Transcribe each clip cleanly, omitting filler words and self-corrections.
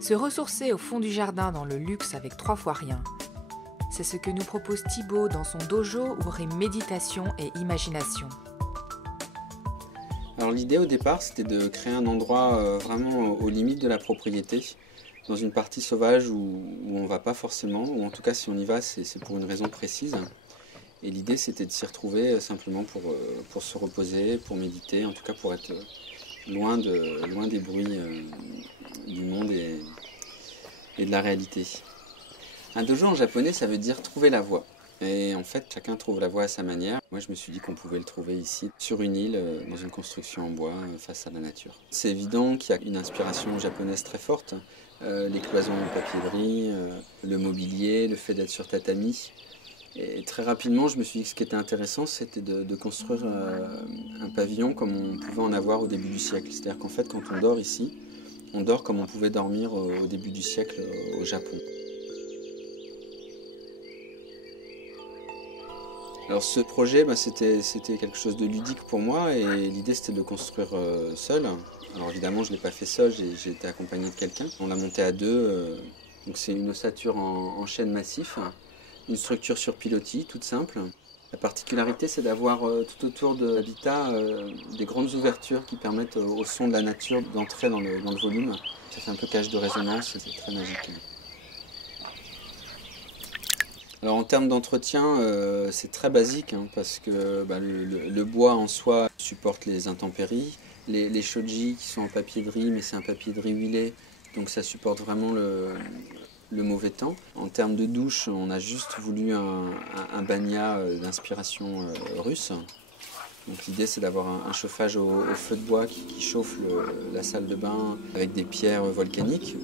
Se ressourcer au fond du jardin dans le luxe avec 3 fois rien, c'est ce que nous propose Thibaut dans son dojo où riment méditation et imagination. Alors l'idée au départ, c'était de créer un endroit vraiment aux limites de la propriété, dans une partie sauvage où on ne va pas forcément, ou en tout cas si on y va, c'est pour une raison précise. Et l'idée, c'était de s'y retrouver simplement pour se reposer, pour méditer, en tout cas pour être loin des bruits du monde et de la réalité. Un dojo en japonais, ça veut dire trouver la voie. Et en fait, chacun trouve la voie à sa manière. Moi, je me suis dit qu'on pouvait le trouver ici, sur une île, dans une construction en bois, face à la nature. C'est évident qu'il y a une inspiration japonaise très forte. Les cloisons en papier-brie, le mobilier, le fait d'être sur tatami. Et très rapidement, je me suis dit que ce qui était intéressant, c'était de construire un pavillon comme on pouvait en avoir au début du siècle. C'est-à-dire qu'en fait, quand on dort ici, on dort comme on pouvait dormir au début du siècle au Japon. Alors ce projet, c'était quelque chose de ludique pour moi et l'idée c'était de le construire seul. Alors évidemment je ne l'ai pas fait seul, j'ai été accompagné de quelqu'un. On l'a monté à deux, donc c'est une ossature en chêne massif, une structure sur pilotis toute simple. La particularité c'est d'avoir tout autour de l'habitat des grandes ouvertures qui permettent au son de la nature d'entrer dans le volume. Ça fait un peu cage de résonance, c'est très magique. Alors en termes d'entretien, c'est très basique parce que le bois en soi supporte les intempéries. Les shoji qui sont en papier de riz, mais c'est un papier de riz huilé, donc ça supporte vraiment le mauvais temps. En termes de douche, on a juste voulu un banya d'inspiration russe. Donc l'idée c'est d'avoir un chauffage au feu de bois qui chauffe la salle de bain avec des pierres volcaniques.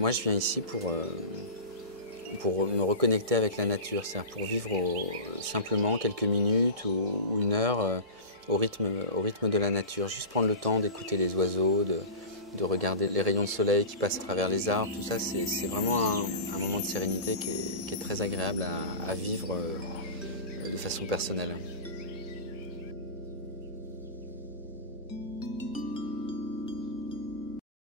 Moi, je viens ici pour me reconnecter avec la nature, c'est-à-dire pour vivre simplement quelques minutes ou une heure au rythme de la nature. Juste prendre le temps d'écouter les oiseaux, de regarder les rayons de soleil qui passent à travers les arbres. Tout ça, c'est vraiment un moment de sérénité qui est très agréable à vivre de façon personnelle.